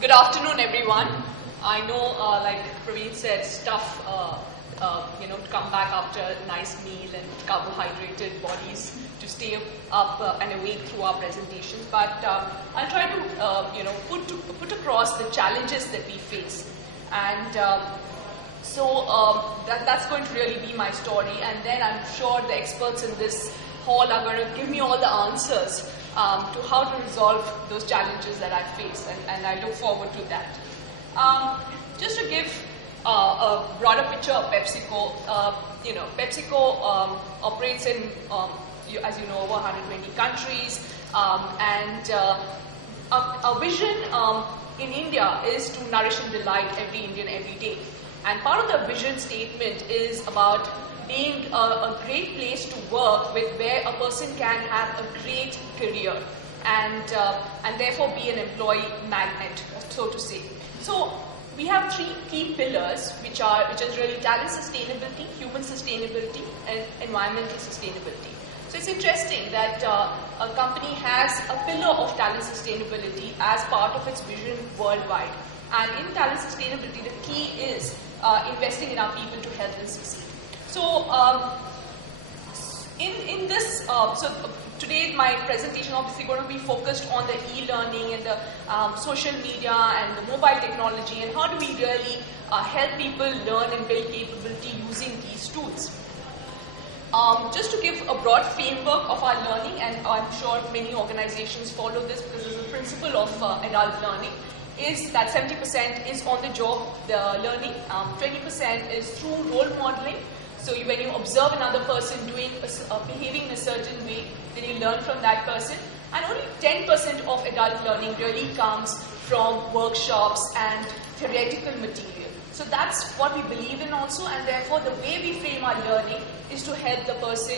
Good afternoon, everyone. I know, like Praveen said, it's tough, to come back after a nice meal and carbohydrated bodies to stay up and awake through our presentations. But I'll try to, put across the challenges that we face. And that's going to really be my story. And then I'm sure the experts in this hall are going to give me all the answers to how to resolve those challenges that I face, and I look forward to that. Just to give a broader picture of Pepsico, Pepsico operates in, as you know, over 120 countries, and our vision in India is to nourish and delight every Indian every day. And part of the vision statement is about being a great place to work with, where a person can have a great career and therefore be an employee magnet, so to say. So we have three key pillars, which is really talent sustainability, human sustainability, and environmental sustainability. So it's interesting that a company has a pillar of talent sustainability as part of its vision worldwide. And in talent sustainability, the key is investing in our people to help them succeed. So, in this, today my presentation obviously going to be focused on the e-learning and the social media and the mobile technology, and how do we really help people learn and build capability using these tools. Just to give a broad framework of our learning, and I'm sure many organizations follow this because it's a principle of adult learning, is that 70% is on the job learning, 20% is through role modeling. So when you observe another person behaving in a certain way, then you learn from that person. And only 10% of adult learning really comes from workshops and theoretical material. So that's what we believe in also, and therefore the way we frame our learning is to help the person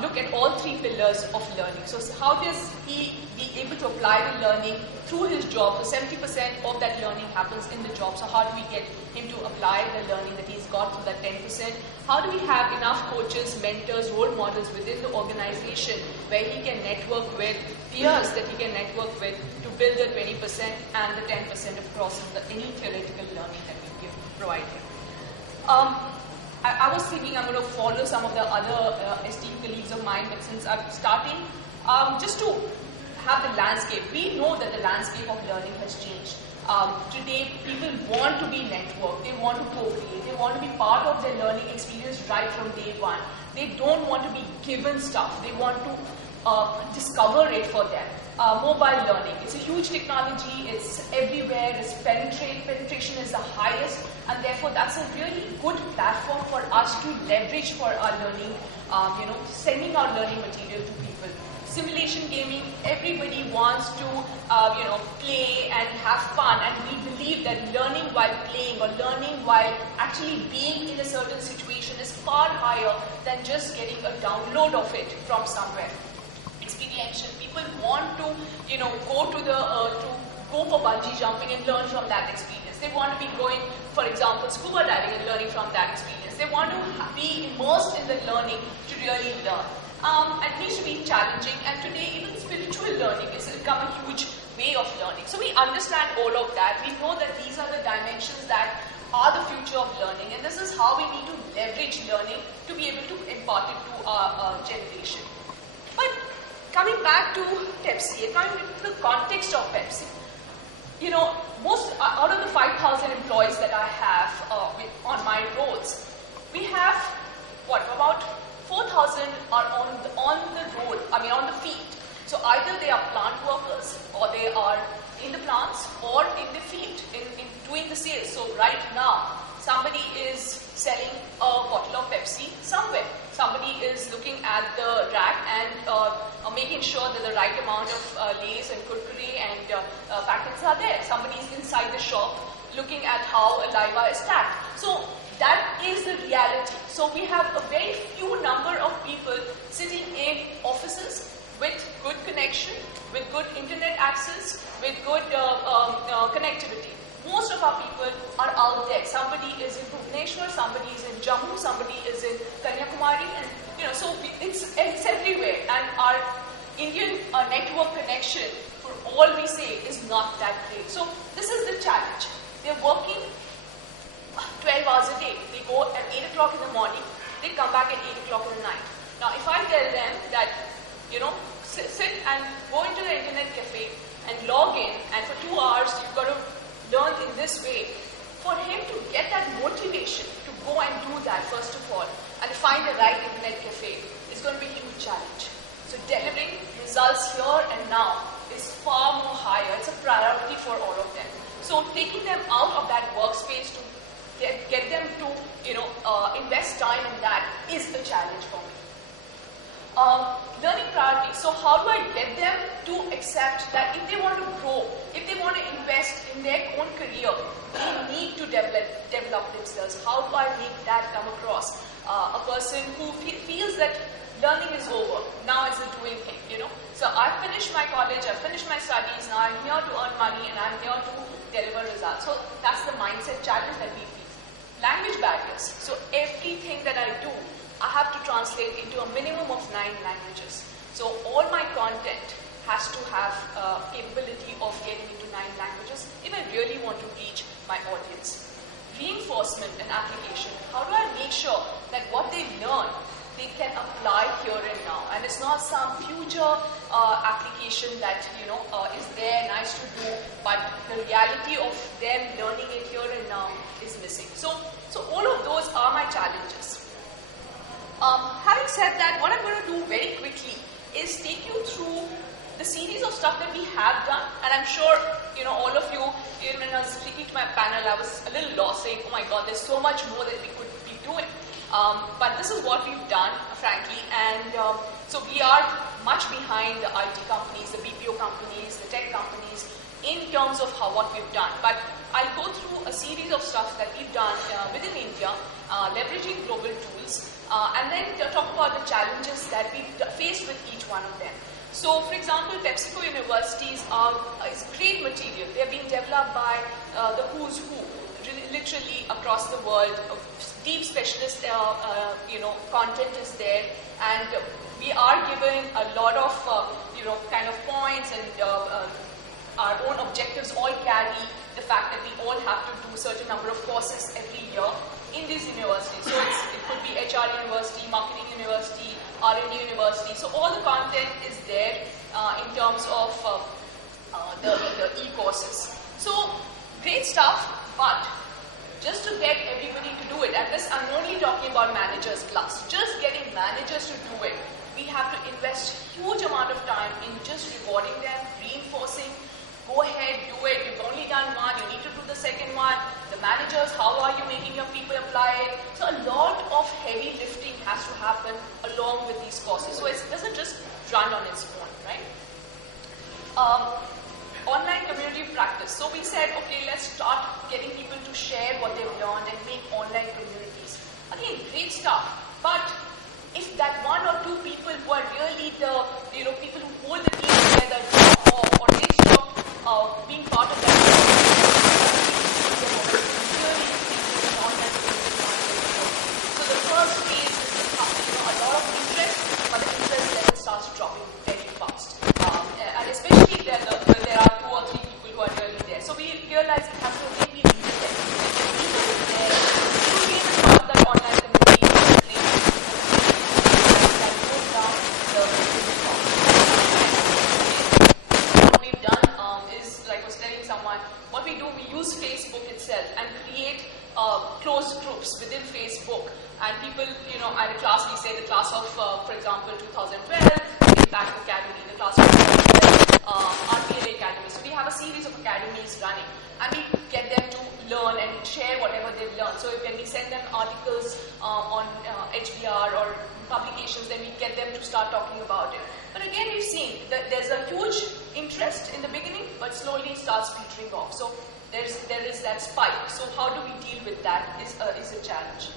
look at all three pillars of learning. So how does he be able to apply the learning through his job? So 70% of that learning happens in the job. So how do we get him to apply the learning that he's got through that 10%? How do we have enough coaches, mentors, role models within the organization where he can network with peers that he can network with to build the 20% and the 10% across any theoretical learning that we provide him? I was thinking I'm going to follow some of the other esteemed colleagues of mine, but since I'm starting, just to have the landscape. We know that the landscape of learning has changed. Today, people want to be networked, they want to co-create, they want to be part of their learning experience right from day one. They don't want to be given stuff, they want to discover it for them. Mobile learning, it's a huge technology, it's everywhere, its penetration is the highest, and therefore that's a really good platform for us to leverage for our learning, sending our learning material to people. Simulation gaming, everybody wants to play and have fun, and we believe that learning while playing or learning while actually being in a certain situation is far higher than just getting a download of it from somewhere. Experiential, people want to go for bungee jumping and learn from that experience. They want to be going, for example, scuba diving and learning from that experience. They want to be immersed in the learning to really learn. It needs to be challenging, and today even spiritual learning has become a huge way of learning. So we understand all of that. We know that these are the dimensions that are the future of learning, and this is how we need to leverage learning to be able to impart it to our generation. But coming back to Pepsi, coming to the context of Pepsi, most out of the 5,000 employees that I have on my roles, we have about 4,000 are on the road, on the field. So either they are plant workers, or they are in the plants, or in the field, in doing the sales. So right now, somebody is selling a bottle of Pepsi somewhere. Somebody is looking at the rack and making sure that the right amount of Lays and Kurkure and packets are there. Somebody is inside the shop looking at how a Laiva is stacked. So that is the reality. So we have a very few number of people sitting in offices with good connection, with good internet access, with good connectivity. Most of our people are out there. Somebody is in Bhubaneswar, somebody is in Jammu, somebody is in Kanyakumari, and so it's everywhere. And our Indian network connection for all we say is not that great. So this is the challenge. They're working 12 hours a day. They go at 8 o'clock in the morning, they come back at 8 o'clock in the night. Now if I tell them that, sit and go into the internet cafe and log in, and for 2 hours you've got to learn in this way, for him to get that motivation to go and do that first of all, and find the right internet cafe is going to be a huge challenge. So delivering results here and now is far more higher. It's a priority for all of them. So taking them out of that workspace to get them to invest time in that is a challenge for me. Learning priorities. So how do I get them to accept that if they want to grow, if they want to invest in their own career, they need to develop themselves? How do I make that come across? A person who feels that learning is over, now it's a doing thing, So I've finished my college, I've finished my studies, now I'm here to earn money and I'm here to deliver results. So that's the mindset challenge that we face. Language barriers. So everything that I do, I have to translate into a minimum of 9 languages. So all my content has to have capability of getting into 9 languages if I really want to reach my audience. Reinforcement and application. How do I make sure that what they learn, they can apply here and now, and it's not some future application that is there, nice to do, but the reality of them learning it here and now is missing. So all of those are my challenges. Having said that, what I'm going to do very quickly is take you through the series of stuff that we have done, and I'm sure all of you, when I was speaking to my panel, I was a little lost, saying, oh my God, there's so much more that we could be doing. But this is what we've done, frankly, and so we are much behind the IT companies, the BPO companies, the tech companies, in terms of what we've done. But I'll go through a series of stuff that we've done within India, leveraging global tools, and then talk about the challenges that we've faced with each one of them. So, for example, Pepsico universities is great material. They're being developed by the who's who, literally across the world. Deep specialist, content is there, and we are given a lot of, kind of points, and our own objectives all carry the fact that we all have to do a certain number of courses every year in these universities. So it could be HR university, marketing university, R&D university. So all the content is there in terms of the e-courses. So great stuff, but just to get everybody to do it, and this I'm only talking about managers class, just getting managers to do it, we have to invest huge amount of time in just rewarding them, reinforcing. Go ahead, do it. You've only done one, you need to do the second one. The managers, how are you making your people apply it? So a lot of heavy lifting has to happen along with these courses. So it doesn't just run on its own, right? Online community practice. So we said, okay, let's start getting people to share what they've learned and make online communities. Again, great stuff. But if that 1 or 2 people who are really the, people who hold the team together, or they stop being part of that, so the first phase is a lot of interest, but the interest level starts dropping very fast. And especially there are 2 or 3 people who are really there. So we realize it has to really be there. To be part of that online community, that goes down the what we've done is, like I was telling someone, what we do, we use Facebook itself and create closed groups within Facebook. And people, at a class, we say the class of, for example, 2012, Impact Academy, the class of 2012, RPLA Academy. So we have a series of academies running, and we get them to learn and share whatever they've learned. So when we send them articles on HBR or publications, then we get them to start talking about it. But again, we've seen that there's a huge interest in the beginning, but slowly it starts petering off. So there is that spike. So how do we deal with that is a challenge.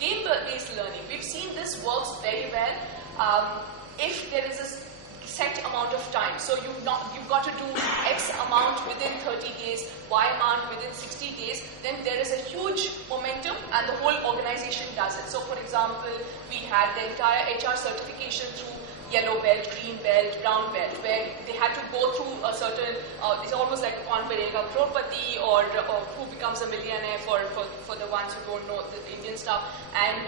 Game-based learning. We've seen this works very well if there is a set amount of time. So you've got to do X amount within 30 days, Y amount within 60 days, then there is a huge momentum and the whole organization does it. So for example, we had the entire HR certification through yellow belt, green belt, brown belt, where they had to go through a certain, it's almost like Kaun Banega Crorepati or who becomes a millionaire for the ones who don't know the Indian stuff. And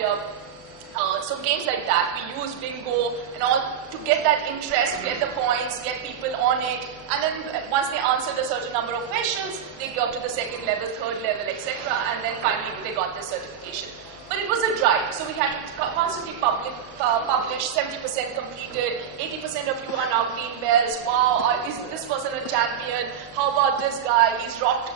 so games like that, we use bingo and all to get that interest, get the points, get people on it, and then once they answered a certain number of questions, they got to the second level, third level, etc., and then finally they got their certification. But it was a drive, so we had to constantly publish 70% completed, 80% of you are now green belts, wow, is this person a champion, how about this guy, he's rocked.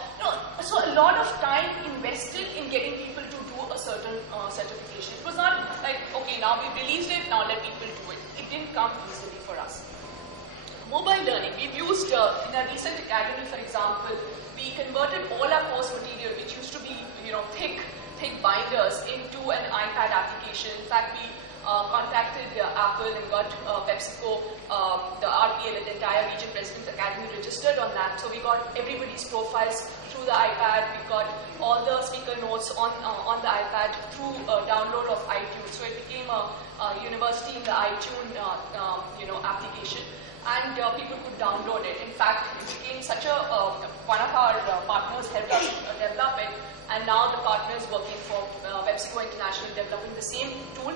So a lot of time invested in getting people to do a certain certification. It was not like, okay, now we've released it, now let people do it. It didn't come easily for us. Mobile learning, we've used, in a recent academy, for example, we converted all our course material, which used to be, thick binders, into an iPad application. In fact, we contacted Apple and got Pepsico, the RPL, the entire region president's academy registered on that. So we got everybody's profiles through the iPad. We got all the speaker notes on the iPad through download of iTunes. So it became a university in the iTunes application, and people could download it. In fact, it became such a one of our partners helped us develop it. And now the partner is working for Pepsico International, developing the same tool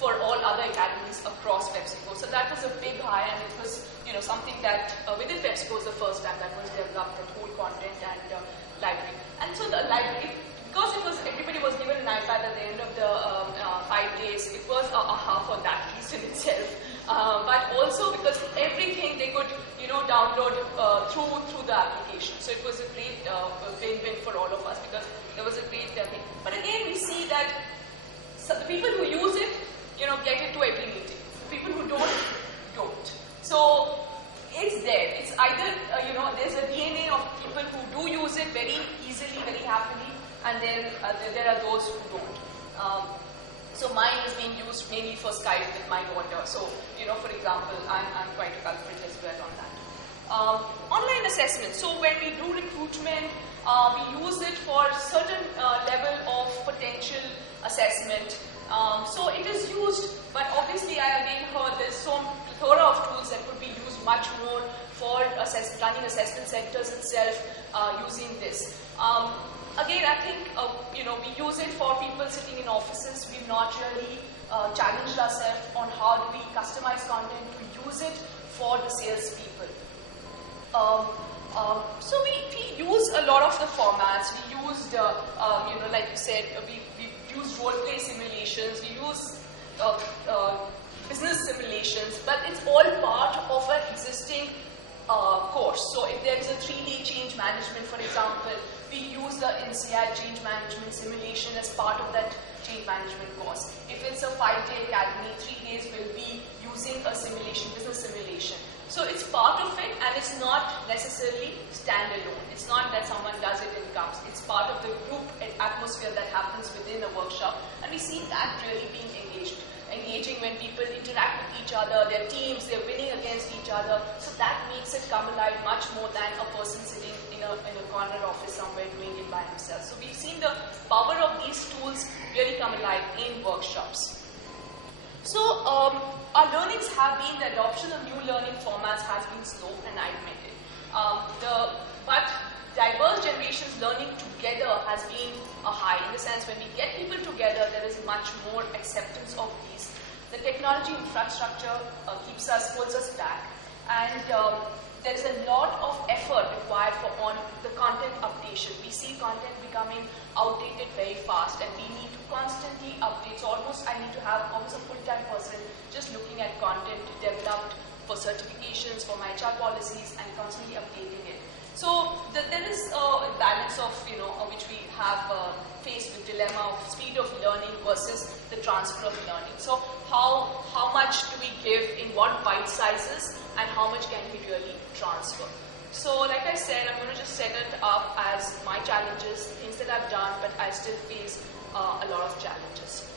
for all other academies across Pepsico. So that was a big hire, and it was something that within Pepsico was the first time that was developed, the whole content and library. And so the library, because everybody was given an iPad at the end of the 5 days, it was a aha for that piece in itself. But also because everything they could download through the application. So it was a great win-win for all of us, because there was a great thing. But again, we see that the people who use it, get it to every meeting. The people who don't. So it's there. It's either, there's a DNA of people who do use it very easily, very happily, and then there are those who don't. So mine is being used mainly for Skype with my daughter. So, for example, I'm quite a culprit as well on that. Online assessment. So when we do recruitment, we use it for certain level of potential assessment. So it is used, but obviously I again heard there's some plethora of tools that could be used much more for running assessment centers itself using this. Again, I think we use it for people sitting in offices. We've not really challenged ourselves on how do we customize content to use it for the salespeople. So we use a lot of the formats. We used, like you said, we used role-play simulations. We use business simulations, but it's all part of an existing course. So if there is a 3-day change management, for example, we use the INSEAD change management simulation as part of that change management course. If it's a 5-day academy, 3 days will be using a simulation, business simulation. So it's part of it, and it's not necessarily standalone. It's not that someone does it and comes. It's part of the group atmosphere that happens within a workshop, and we see that really being engaging when people interact with each other, their teams, they're winning against each other. So that makes it come alive much more than a person sitting in a corner office somewhere doing it by himself. So we've seen the power of these tools really come alive in workshops. So our learnings have been, the adoption of new learning formats has been slow, and I admit it. But diverse generations learning together has been a high, in the sense when we get people together, there is much more acceptance of these. The technology infrastructure holds us back, and there is a lot of effort required on the content updation. We see content becoming outdated very fast, and we need to constantly update. So I need to have almost a full-time person just looking at content developed for certifications, for my HR policies, and constantly updating it. So there is a balance of, which we have faced with dilemma of speed of learning versus the transfer of learning. So how much do we give in what bite sizes, and how much can we really transfer? So like I said, I'm going to just set it up as my challenges, things that I've done, but I still face a lot of challenges.